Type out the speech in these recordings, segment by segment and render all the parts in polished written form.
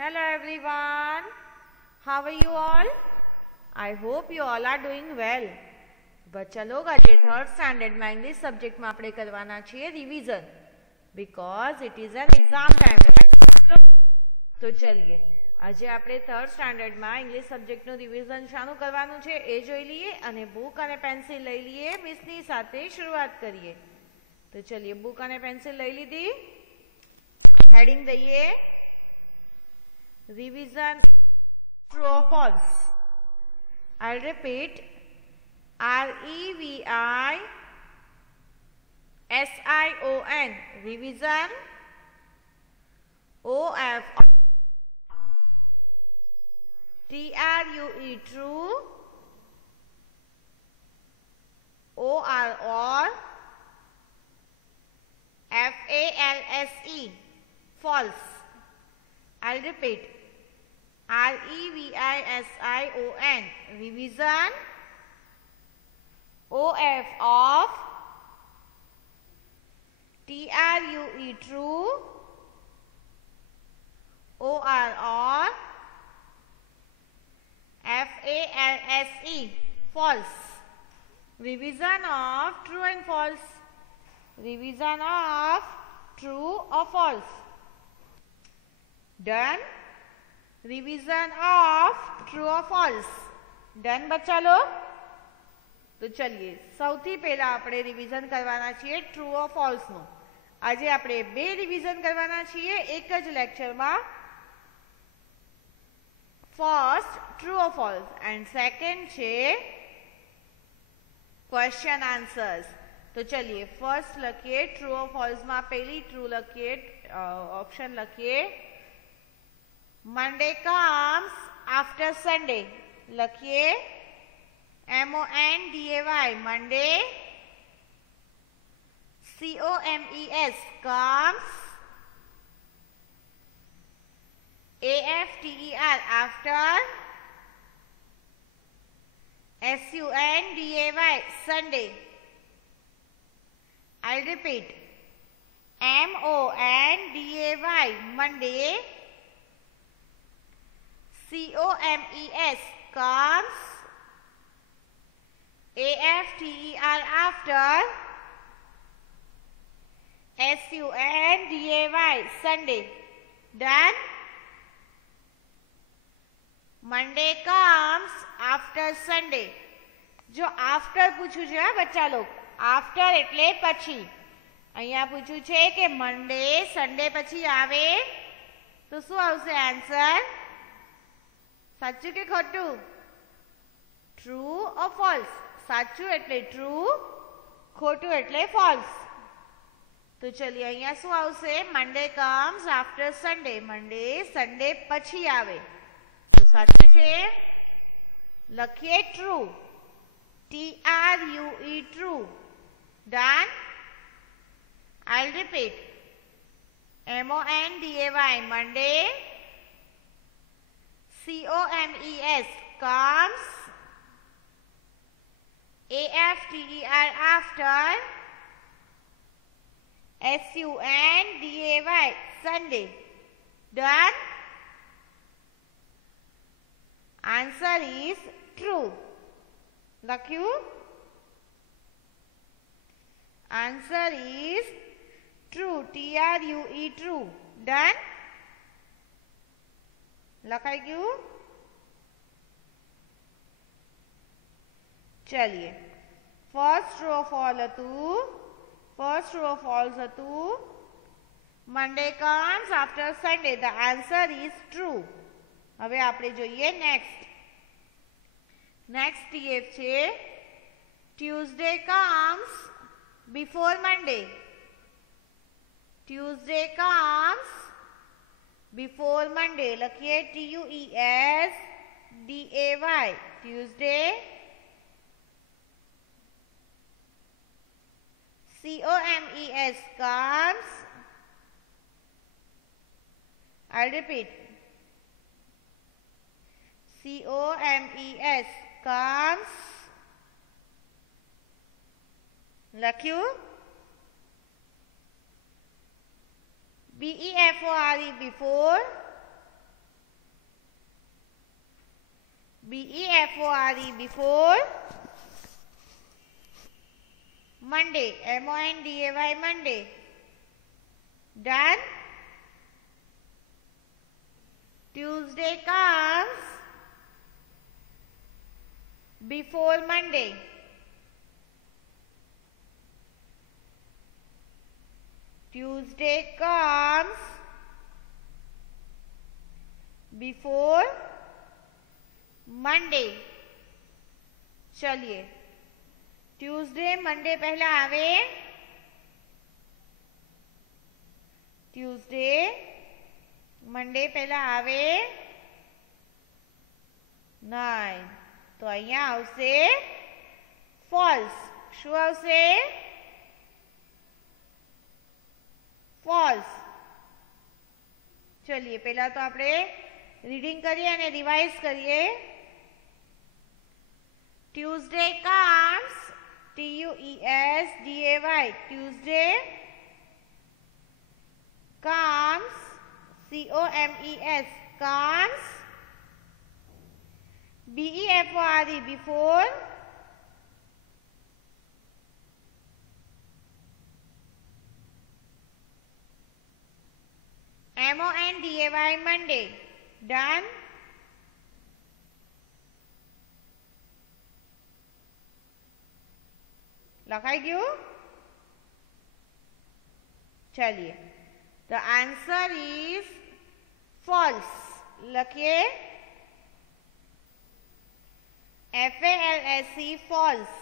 Hello everyone. How are you all? I hope you all are doing well. बच्चा लोग आज third standard में English subject में આપણે કરવાના છીએ revision because it is an exam time. તો ચલીએ આજે આપણે થર્ડ સ્ટાન્ડર્ડમાં ઇંગ્લિશ સબ્જેક્ટનું રિવિઝન શાનું કરવાનું છે એ જોઈ લઈએ અને બુક અને પેન્સિલ લઈ લઈએ મિસની સાથે શરૂઆત કરીએ. તો ચલીએ બુક અને પેન્સિલ લઈ લીધી. હેડિંગ દઈએ revision true or false. I'll repeat REVISION revision OF TRUE true OR FALSE false. I'll repeat REVISION revision OF of TRUE true OR FALSE false. Revision of true and false. Revision of true or false. Done. Revision of true or false. Done बच्चा लोग. तो चलिए સૌથી પહેલા આપણે revision કરવાના છીએ true or false નું. આજે આપણે બે રિવિઝન કરવાના છીએ એક જ લેક્ચરમાં. First true or false and second છે ક્વેશ્ચન આન્સર્સ. તો ચલિए ફર્સ્ટ લખીએ ટ્રુ ઓર ફોલ્સ માં પહેલી ટ્રુ લખીએ ઓપ્શન લખીએ Monday comes after Sunday. लखिए MONDAY Monday. COMES comes. AFTER after. SUNDAY Sunday. I'll repeat MONDAY Monday. COMES comes. AFTER after. SUNDAY Sunday. Done. Monday comes after Sunday. जो after पूछू छे बच्चा लोग after एटले पछी. अहींया पूछू छे के मंडे संडे पछी आवे तो शुं आवशे आंसर? साचू के खोटू? ट्रू और फॉल्स. साचू एटले ट्रू खोटू एटले फॉल्स. तो चलिए अहींया शुं आवशे Monday comes after Sunday. Monday Sunday पछी आवे तो साचू छे. लखीए true TRUE true. Done. I'll repeat MONDAY Monday. COMES comes. AFTER after. SUNDAY Sunday. Done. Answer is true. लख्यू. Answer is true. TRUE true. Done. लखाई गयु. चलिए फर्स्ट ट्रू ऑफ ऑल हतु. फर्स्ट ट्रू ऑफ फॉल्स हतु Monday comes after Sunday. The answer is true. હવે આપણે જોઈએ next. Next TF છે Tuesday comes before Monday. Tuesday comes before Monday. लखिए TUESDAY Tuesday. COMES comes. I'll repeat COMES comes. लख्यू. BEFORE before. BEFORE before Monday. MONDAY Monday. Done. Tuesday comes before Monday. Tuesday comes before Monday. चलिए Tuesday Monday पहला आवे, Tuesday Monday पहला आवे नहीं, तो अहींया आवशे फॉल्स. શું આવશે? ફોલ્સ. चलिए पहला तो આપણે રીડિંગ કરીએ અને રિવાઇઝ કરીએ. Tuesday comes, TUESDAY, Tuesday comes, COMES, comes, BEFORE before, MONDAY Monday. Done. લખાઈ ગયું? चलिए the answer is false. લખીએ FALSE, false.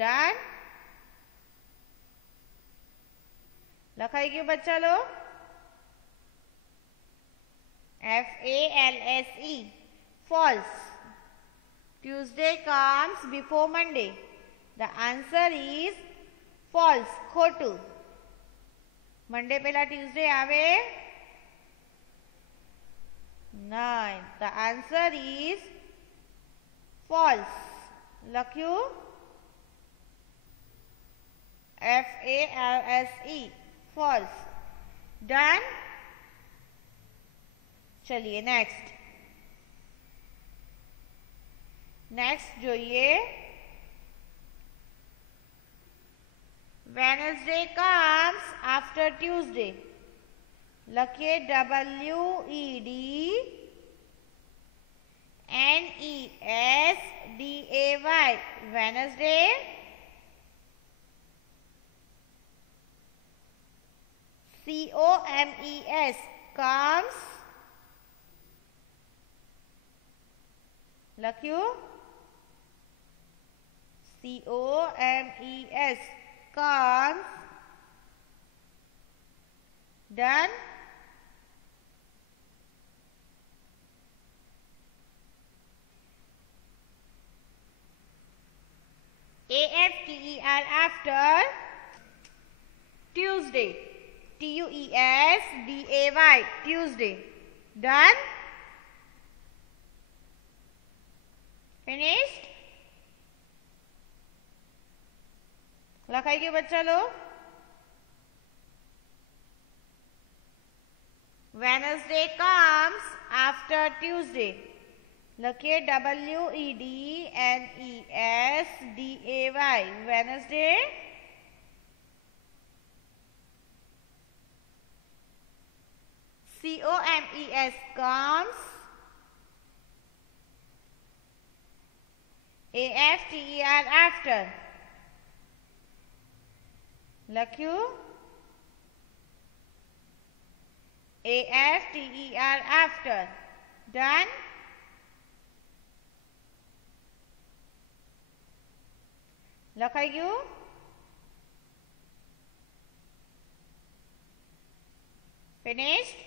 Done. લખાઈ ગયું બચ્ચા log? FALSE, false. Tuesday comes before Monday. The answer is false, खोटू. Monday पहला Tuesday आवे नहीं. The answer is false. लख्यू FALSE, false. Done. चलिए नेक्स्ट. नेक्स्ट જોઈએ. Wednesday comes after Tuesday. લખીએ WEDNESDAY, Wednesday. COMES, comes. લખ્યું COMES, comes. Done. AFTER after Tuesday. TUESDAY, Tuesday. Done. Finished. લખાઈ ગયું બચ્ચા લો? Wednesday comes after Tuesday. લખીએ WEDNESDAY, Wednesday. COMES, comes. AFTER after. લખ્યું AFTER after. Done. લખાઈ ગયું? Finished.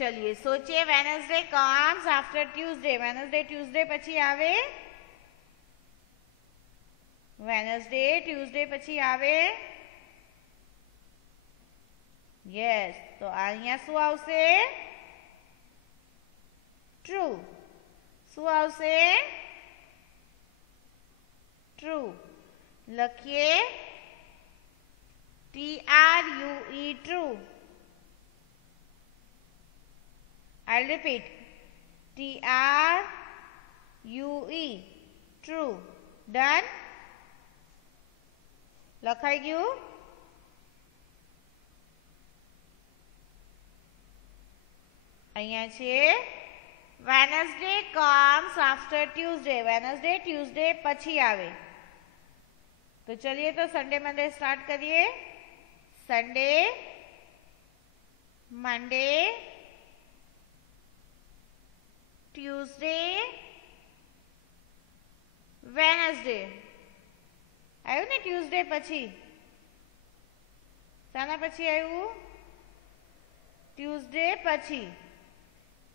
चलिए सोचिए. Wednesday comes after Tuesday. Wednesday Tuesday પછી આવે? વેનસડે ટ્યુઝડે પછી આવે? યસ. તો અહીંયા શું આવશે? ટ્રુ. શું આવશે? ટ્રુ. લખીએ TRUE true. I'll repeat. TRUE true. Done. લખાઈ ગયું. અહીંયા છે Wednesday comes after Tuesday. Wednesday Tuesday પછી આવે. तो चलिए तो संडे मंडे स्टार्ट करिए. Sunday, Monday, Tuesday, Wednesday. आयु ने ट्यूसडे पछी साना पछी आयु ट्यूसडे पछी.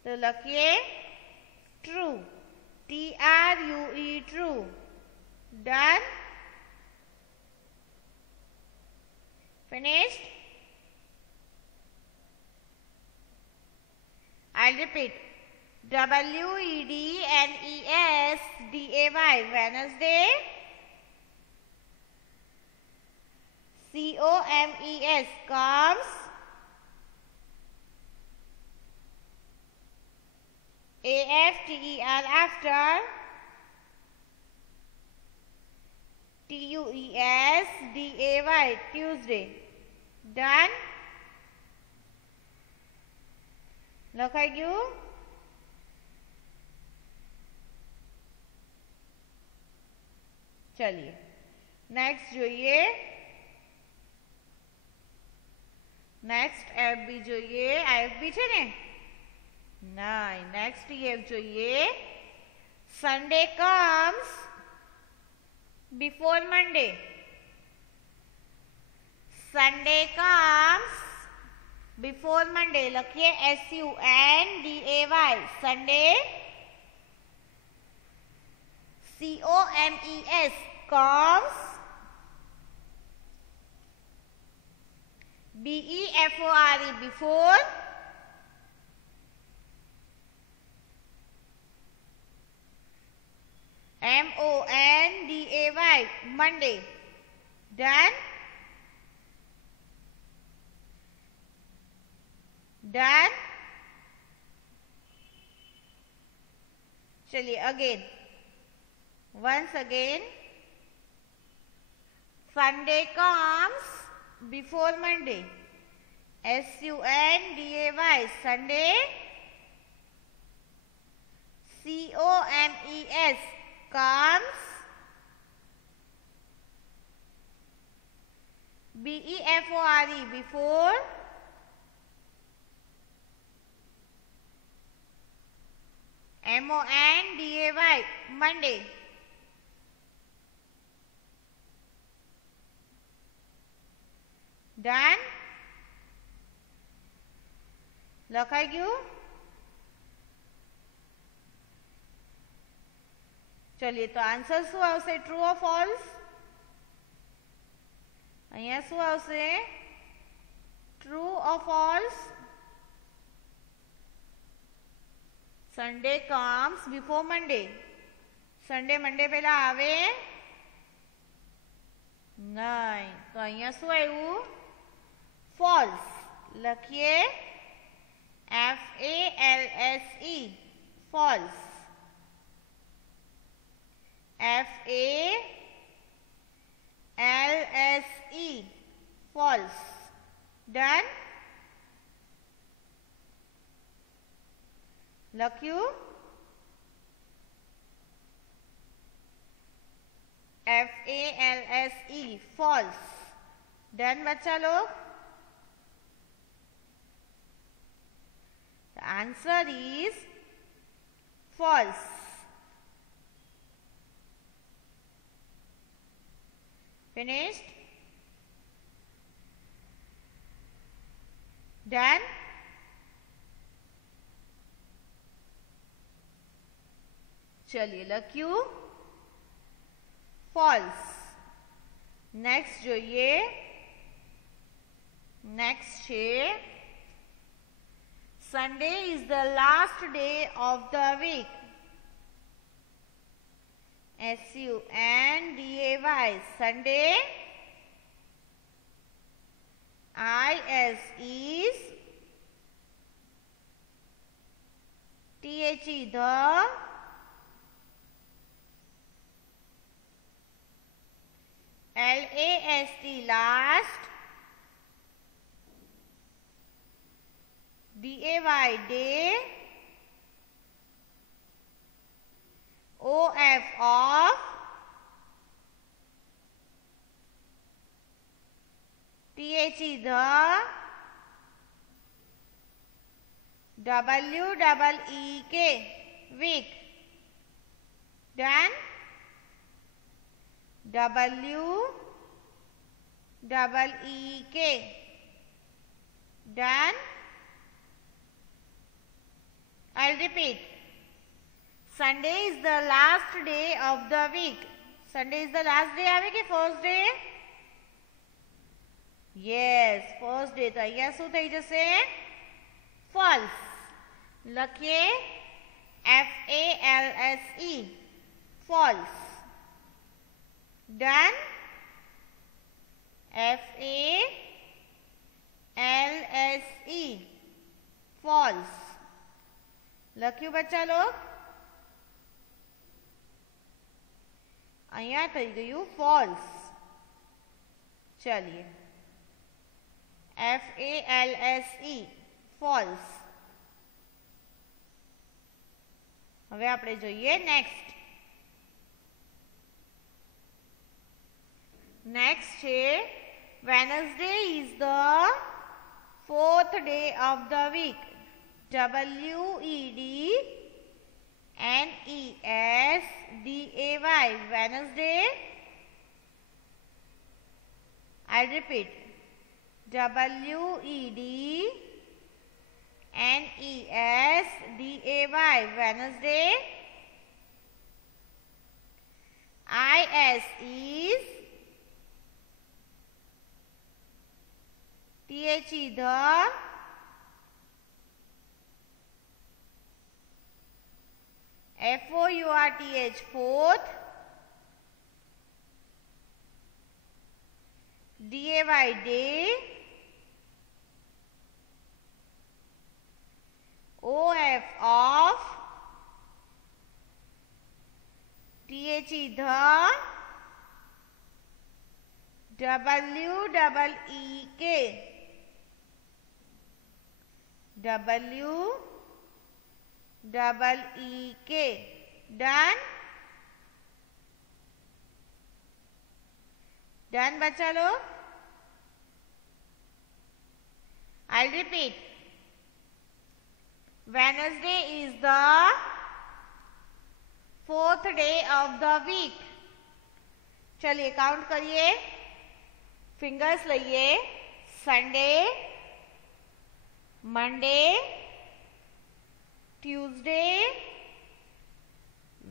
तो लखिए true. TRUE true. Done. Finished? I'll repeat. WEDNESDAY. Wednesday. COMES comes. AFTER after. TUESDAY Tuesday. Done. લખાઈ ગયું. ચલિए नेक्स्ट જોઈએ. नेक्स्ट FB જોઈએ. IFB છે ને? નહીં. नेक्स्ट EF જોઈએ. Sunday comes before Monday. Sunday comes before Monday. लखिए SUNDAY. Sunday. COMES comes. BEFORE before. MONDAY Monday. Done. Done. चलिए again. Once again. Sunday comes before Monday. SUNDAY Sunday. COMES comes. BEFORE before. MONDAY Monday. Done. લખાઈ ગયું. चलिए तो answer શું આવશે? True or false? અહીંયા શું આવશે? True or false? Sunday comes before Monday. Sunday Monday પહેલા આવે? નહીં. તો અહીંયા શું આવ્યું? ફોલ્સ. લખીએ FALSE false. FALSE false. Done. લખ્યું. FALSE false. Done बच्चा लोग. The answer is false. Finished? Done? चलिए लख्यू फॉल्स. नेक्स्ट જોઈએ. नेक्स्ट છે Sunday is the last day of the week. Sunday. Sunday. Is the. Last. Last. Day. Of. The. WEEK. Week. Done. WEEK. Done. I'll repeat. Sunday is the last day of the week. Sunday is the last day આવે કે first day? Yes, first day. તો અહીંયા શું થઈ જશે? False. લખીએ FALSE. False. Done. FALSE. False. લખ્યું બચ્ચા લોગ? અહીંયા થઈ ગયું false. ચલિए FALSE. False. હવે આપણે જોઈએ next. Next છે Wednesday is the 4th day of the week. WEDNESDAY. Wednesday. I'll repeat. WEDNESDAY. Wednesday. IS is the. FOURTH. Fourth. DAY. Day. OF. Off. THE. The. WEEK. WEEK. Done. Done बच्चा लोग? I'll repeat. Wednesday is the 4th day of the week. चलिए count करिए. Fingers लइए. Sunday, Monday, Tuesday,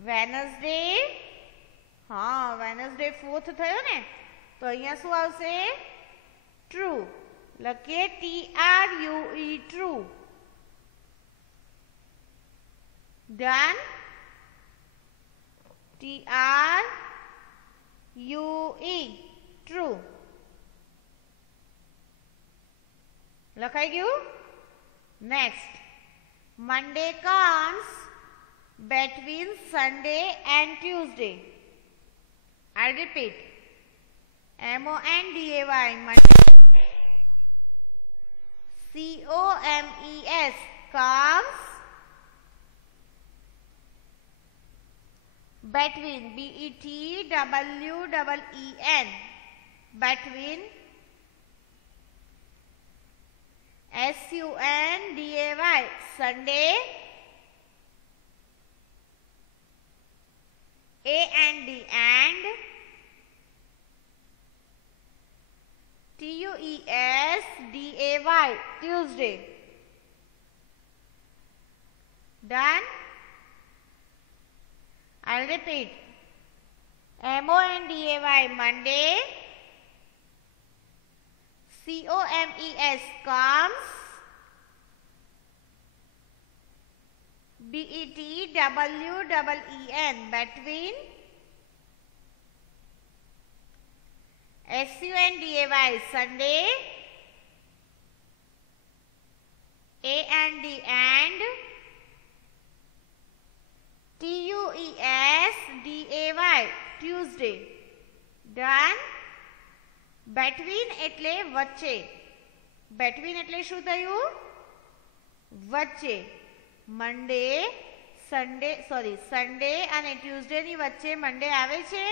Wednesday. हाँ, Wednesday 4th થયો ને, તો અહીંયા શું આવશે? ટ્રુ. લખીએ TRUE. True. Done. TRUE. True. લખાઈ ગયું? Next. Monday comes between Sunday and Tuesday. I'll repeat. MONDAY. Monday. COMES. Comes between. BETWEEN. Between. SUNDAY. Sunday. AND. And. TUESDAY. Tuesday. Done. I'll repeat. MONDAY. Monday. COMES. Comes. BETWEEN. Between. sunday, Sunday. and tuesday, Tuesday. Done. Between એટલે વચ્ચે. Between એટલે શું થયું? વચ્ચે. Sunday અને Tuesday ની વચ્ચે Monday આવે છે?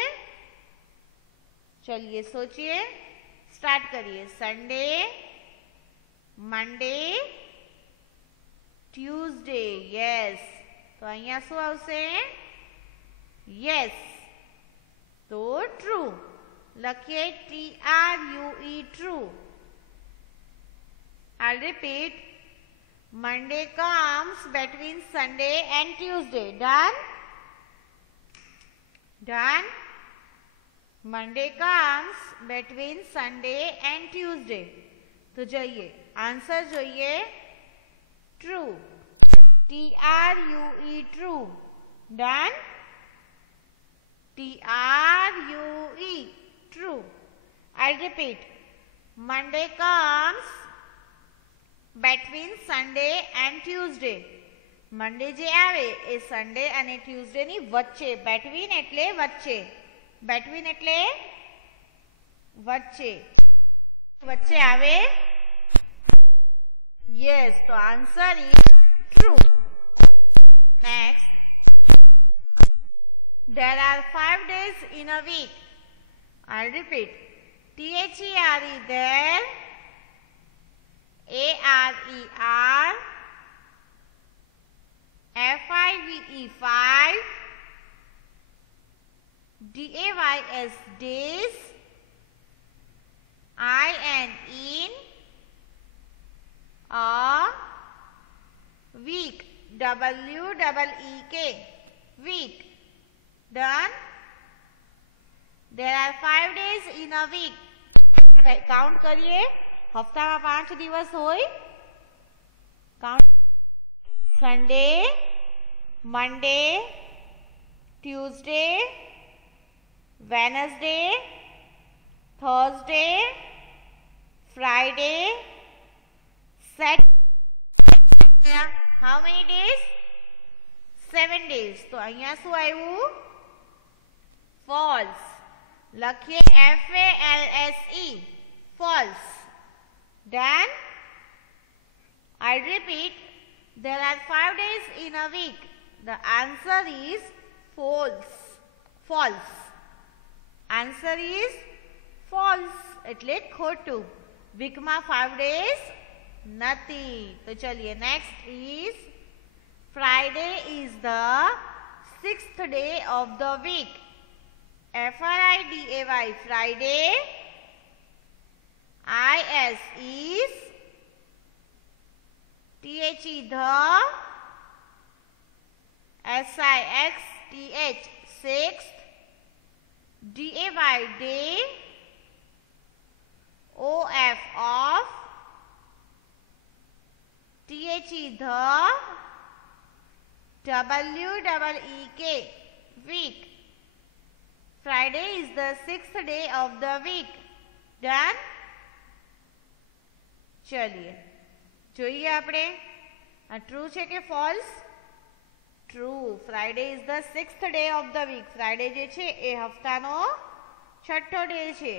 ચलिए सोचिए, स्टार्ट करिए. Sunday, Monday, Tuesday. Yes. तो અહીંયા શું આવશે? Yes. तो true. લખીએ TRUE, true. I'll repeat. Monday comes between Sunday and Tuesday. Done? Done? Monday comes between Sunday and Tuesday. तो जाइए आंसर જોઈએ. True. TRUE, true. Done? TRUE, true. I'll repeat. Monday comes between Sunday and Tuesday. Monday જે આવે એ Sunday અને Tuesday ની વચ્ચે. Between એટલે વચ્ચે. Between એટલે વચ્ચે. વચ્ચે આવે? Yes. તો answer is true. Next. There are 5 days in a week. I'll repeat. THERE, there. ARER. FIVE, 5. DAYS, days. in a week. WEEK, week. Done? There are 5 days in a week. Count करिए. हफ्ताમાં 5 દિવસ હોય. Count. Sunday, Monday, Tuesday, Wednesday, Thursday, Friday, Saturday. How many days? 7 days. तो અહીંયા શું આવ્યું? False. લખીએ FALSE, false. Done? I repeat. There are 5 days in a week. The answer is false. False. Answer is false. એટલે ખોટું. Week માં 5 days નથી. તો ચલિए next is Friday is the 6th day of the week. FRIDAY, Friday. IS is THE, the. SIXTH, 6th. DAY, day. OF, off. THE, the. WEEK, week. Friday is the 6th day of the week. Done? चलिए જોઈએ આપણે આ true છે કે false? True. Friday is the 6th day of the week. Friday જે છે એ હપ્તાનો છઠ્ઠો day છે.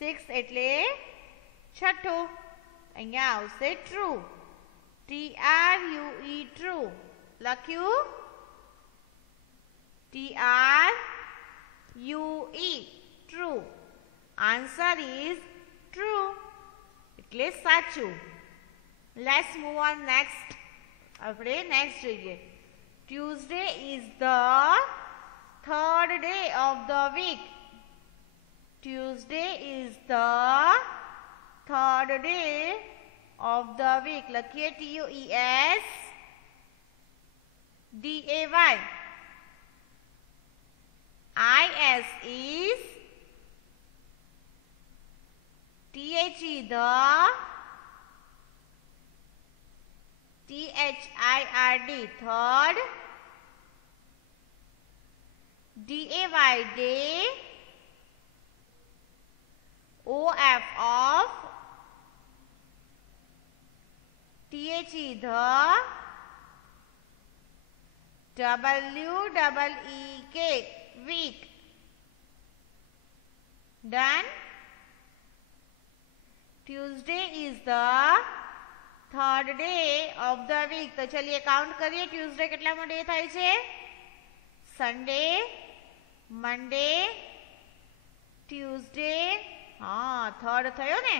6 એટલે છઠ્ઠો. અહીંયા આવશે ટ્રુ. TRUE, true. લખ્યું? TRUE, true. Answer is true. એટલે સાચું. Let's move on next. આપણે next જોઈએ. Tuesday is the 3rd day of the week. Tuesday is the 3rd day of the week. લખીએ TUES DAY. IS is THE, the. THIRD, third. DAY, day. OF of, THE the, WEEK week. Done. Tuesday is the third day of the week. तो चलिए count करिए Tuesday કેટલામો day થાય છે? Sunday, મંડે, Tuesday. હા, third થયો ને?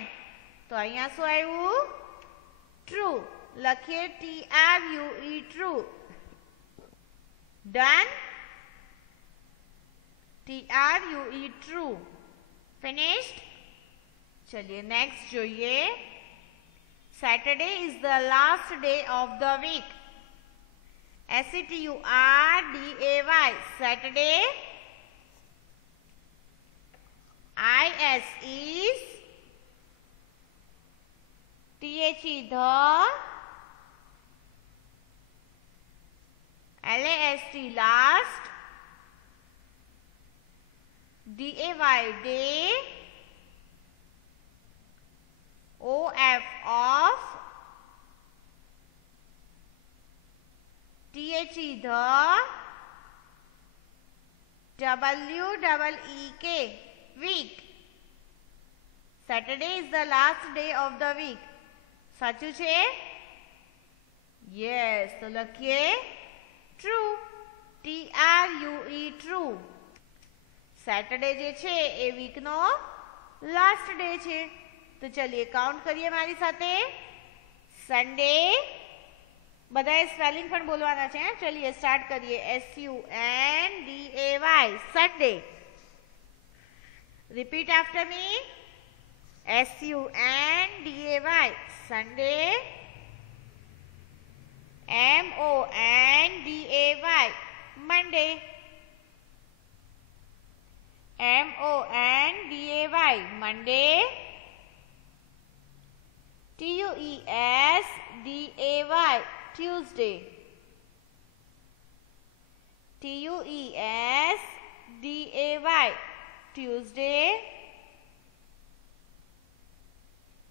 તો અહીંયા શું આવ્યું? ટ્રુ. લખીએ TRUE true. Done. TRUE true. Finished. चलिए नेक्स्ट જોઈએ. Saturday is the last day of the week. SATURDAY Saturday. IS is, THE the, LAST last, DAY day, OF of, THE the, WEEK week. Saturday is the last day of the week. સાચું છે? Yes. તો લખીએ true. TRUE true. Saturday જે છે એ વીકનો last day છે. તો ચલિए count કરીએ મારી સાથે. સન્ડે, બધાએ સ્પેલિંગ પણ બોલવાના છે. ચલિए સ્ટાર્ટ કરીએ. SUNDAY Sunday. રિપીટ આફ્ટર મી. SUNDAY Sunday. MONDAY Monday. MONDAY Monday. TUESDAY Tuesday. TUESDAY Tuesday.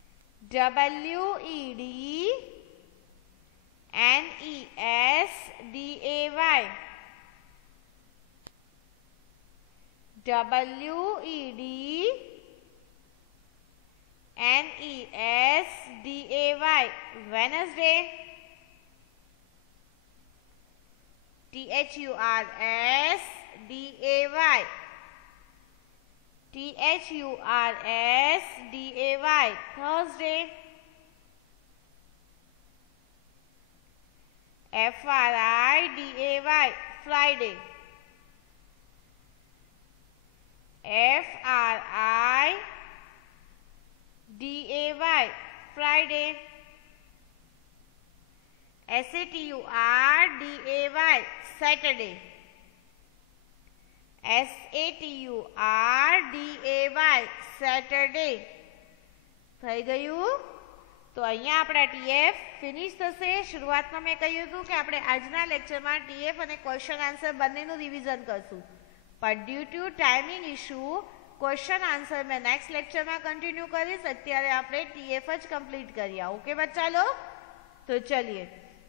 WEDNESDAY WEDNESDAY Wednesday. THURSDAY THURSDAY Thursday. FRIDAY Friday. FRIDAY Friday. SATURDAY Saturday. SATURDAY Saturday. થઈ ગયું? તો અહીંયા આપણા TF finish થશે. શરૂઆતમાં મેં કહ્યું હતું કે આપણે આજના લેક્ચરમાં TF અને ક્વેશ્ચન આન્સર બંનેનું રિવિઝન કરશું. પણ due to timing issue question answer મેં નેક્સ્ટ લેક્ચરમાં કન્ટિન્યુ કરીશ. અત્યારે આપણે TF જ કમ્પ્લીટ કર્યા. ઓકે બચ્ચા લોગ? તો ચલીએ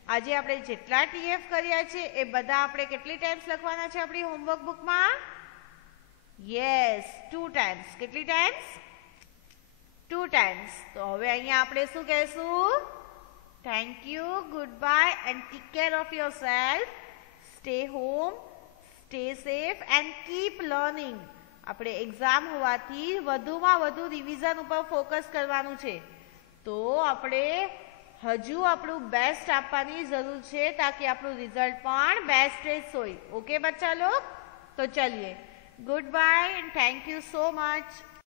આજે આપણે જેટલા TF કર્યા છે એ બધા આપણે કેટલી ટાઈમ્સ લખવાના છે આપણી હોમવર્ક બુકમાં? Yes 2 times. કેટલી ટાઈમ્સ? 2 ટાઈમ્સ. તો હવે અહીંયા આપણે શું કહેશું? Thank you, good bye and take care of yourself. Stay home, stay safe and keep learning. આપણે એક્ઝામ હોવાથી વધુમાં વધુ રિવિઝન ઉપર ફોકસ કરવાનું છે. તો આપણે હજુ આપણું બેસ્ટ આપવાની જરૂર છે તાકી આપણું રિઝલ્ટ પણ બેસ્ટ જ હોય. ઓકે બચ્ચા લોગ? તો ચલીએ goodbye and thank you so much.